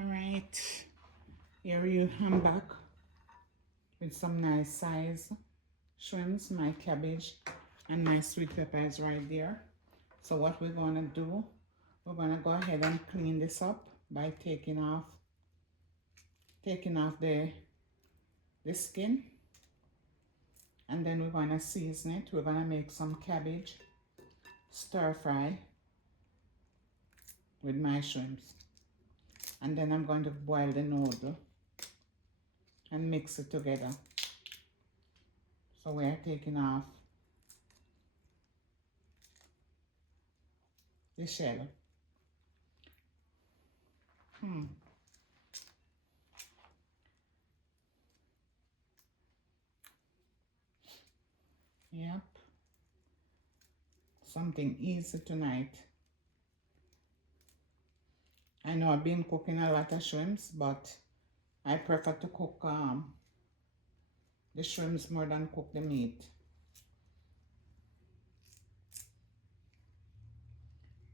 All right, here I'm back with some nice size shrimps, my cabbage and my sweet peppers right there. So what we're gonna do, we're gonna go ahead and clean this up by taking off the skin, and then we're gonna season it. We're gonna make some cabbage stir fry with my shrimps, and then I'm going to boil the noodle and mix it together. So we are taking off the shell. Yep, something easy tonight. I know I've been cooking a lot of shrimps, but I prefer to cook the shrimps more than cook the meat.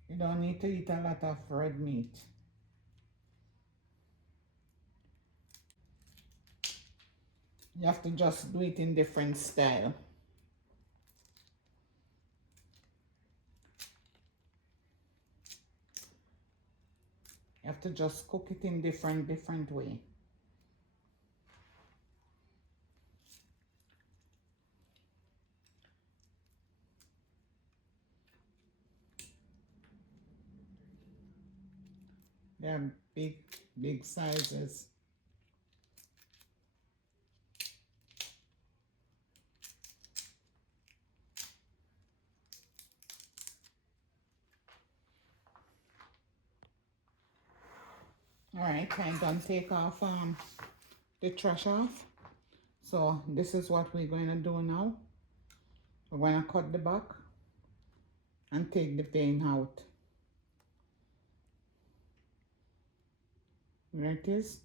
You don't need to eat a lot of red meat. You have to just do it in different style. You have to just cook it in different way. They're big sizes. All right, I'm gonna take off the trash off. So this is what we're going to do now. We're going to cut the back and take the vein out. There it is.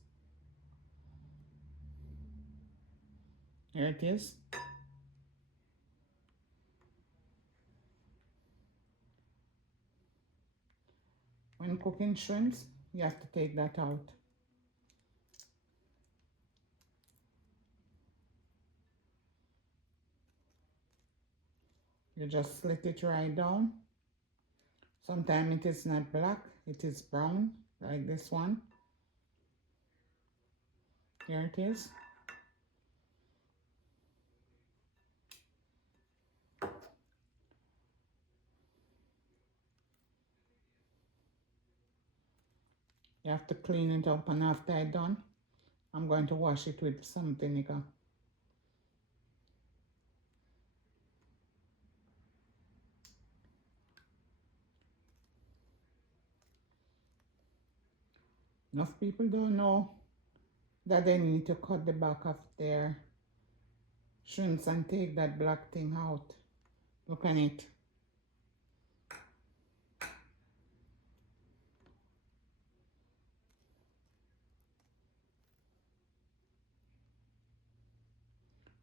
There it is. When cooking shrimps, you have to take that out. You just slit it right down. Sometimes it is not black, it is brown, like this one. Here it is. You have to clean it up, and after I'm done, I'm going to wash it with some vinegar. Enough people don't know that they need to cut the back of their shrimps and take that black thing out. Look at it.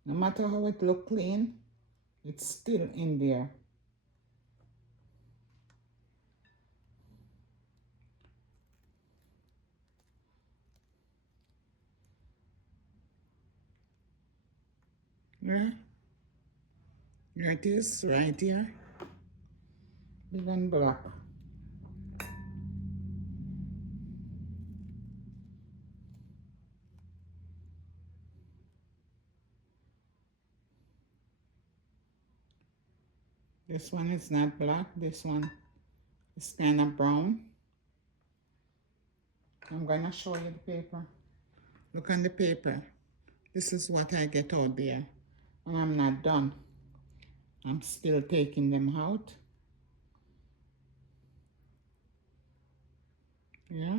No matter how it look clean, it's still in there. Yeah, here it is, right here. Big and black. This one is not black, this one is kind of brown. I'm gonna show you the paper. Look on the paper. This is what I get out there. And I'm not done. I'm still taking them out. Yeah.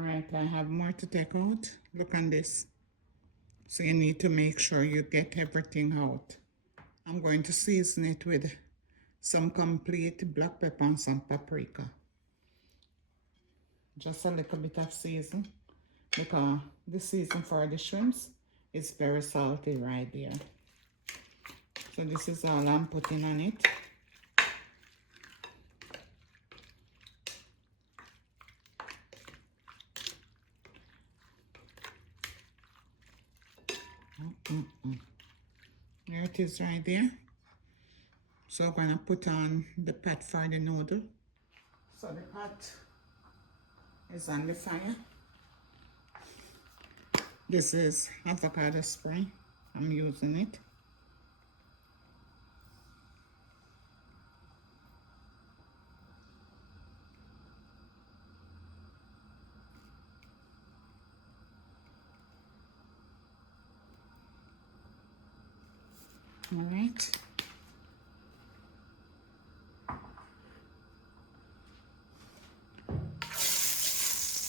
Alright, I have more to take out. Look on this. So you need to make sure you get everything out. I'm going to season it with some complete black pepper and some paprika. Just a little bit of season because the season for the shrimps is very salty right there. So this is all I'm putting on it. There it is right there. So I'm gonna put on the pot for the noodle. So the pot is on the fire. This is avocado spray. I'm using it. All right.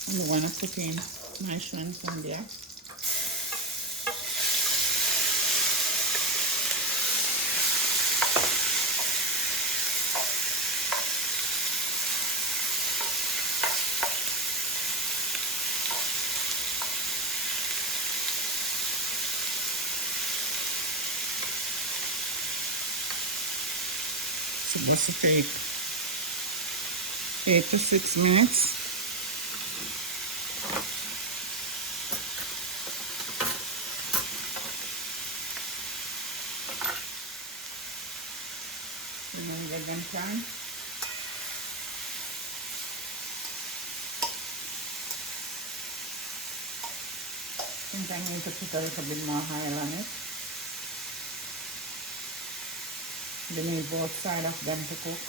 I'm gonna put in my shrimps in there. It's supposed to take 8 to 6 minutes. And then let them turn. I think I need to put a little bit more oil on it. We need both sides of them to cook.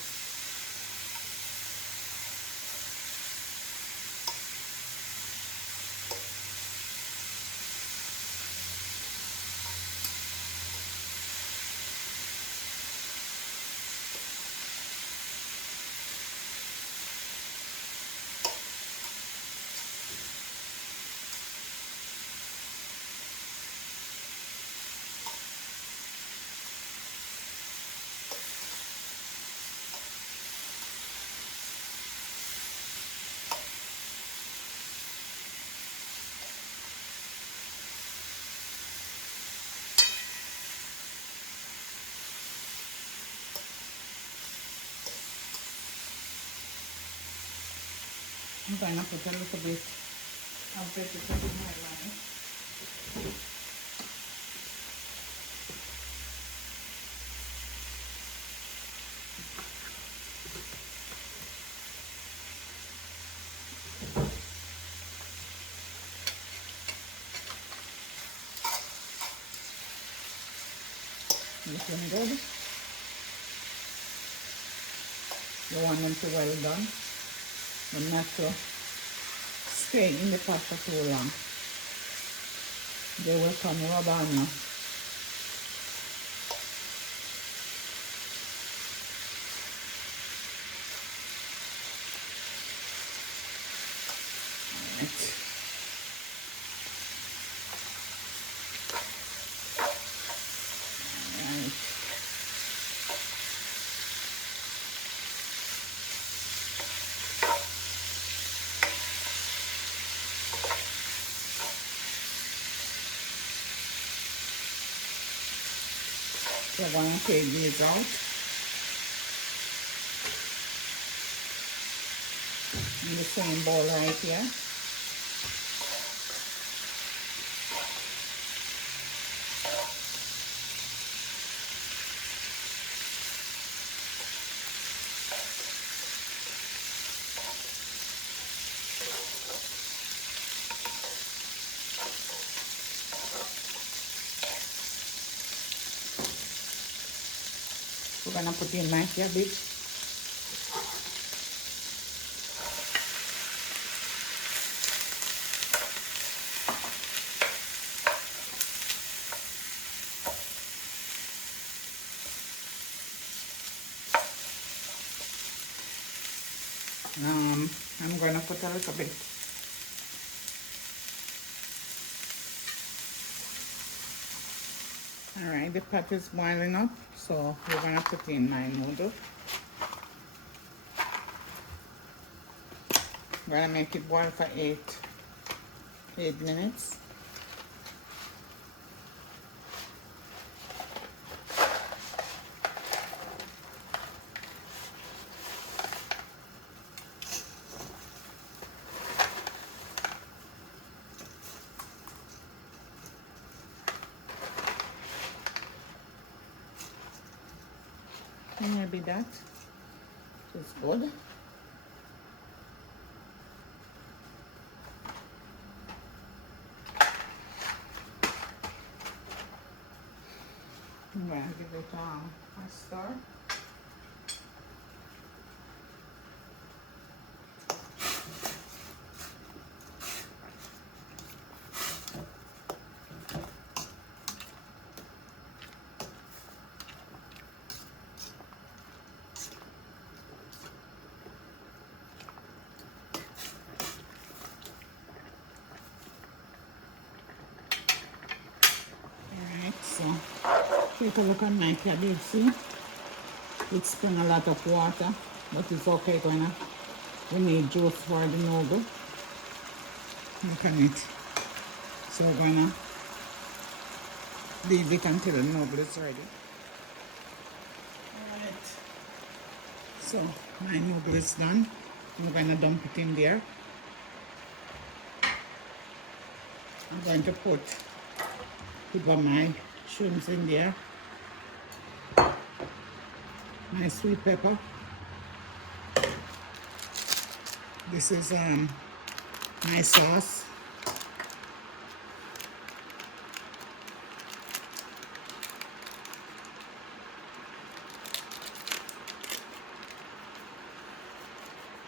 I'm going to put a little bit of vegetable oil on it. Looking good. You want them to well done, but not to stay in the pot for too long. They will come rub on you. Alright. So I'm going to take these out. In the same bowl right here. We're going to put in my cabbage. I'm going to put a little bit Alright, the pot is boiling up, so we're gonna put in my noodle. We're gonna make it boil for 8 minutes. And maybe that is good. I'm gonna give it a stir. So, take a look at my cabbage. See, it's spring a lot of water, but it's okay. We need juice for the noodle. Look at it. So we're gonna leave it until the noodle is ready. Alright. So my noodle is done. I'm gonna dump it in there. I'm going to put my shrimps in there. My sweet pepper. This is my sauce.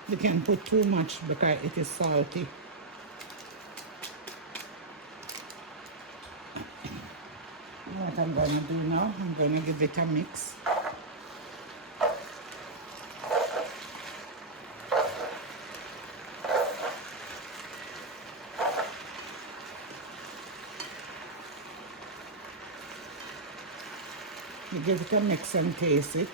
You can't put too much because it is salty. What I'm going to do now, I'm going to give it a mix. You give it a mix and taste it.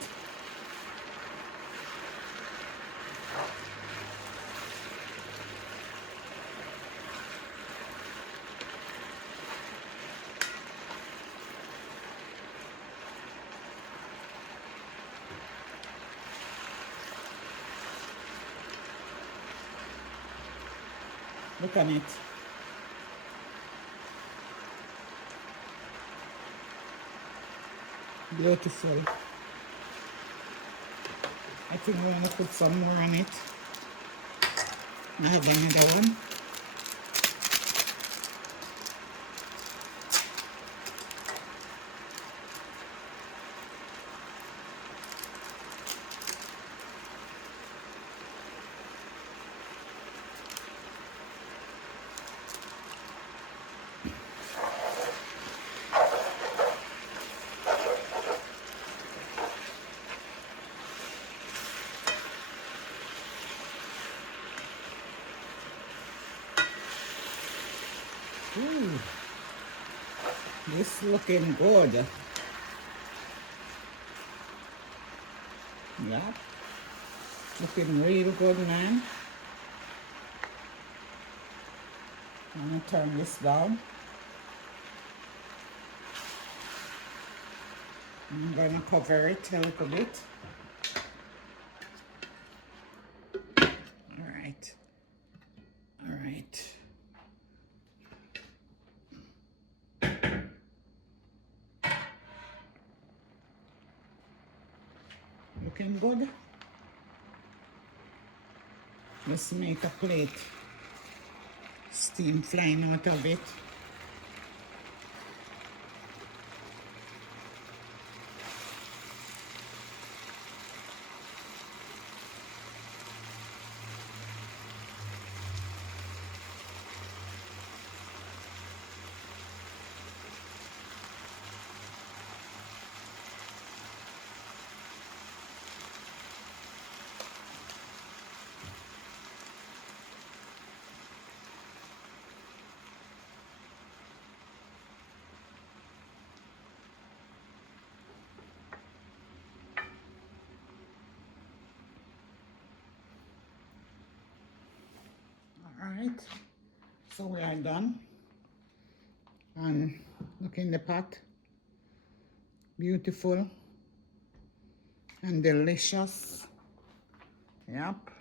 Look at it. Beautiful. I think I want to put some more on it. I have another one. Ooh, this looking good. Yeah, looking real good, man. I'm gonna turn this down. I'm gonna cover it a little bit. All right. All right. Looking good. Let's make a plate. Steam flying out of it. right, so we are done. And look in the pot, beautiful and delicious. Yep.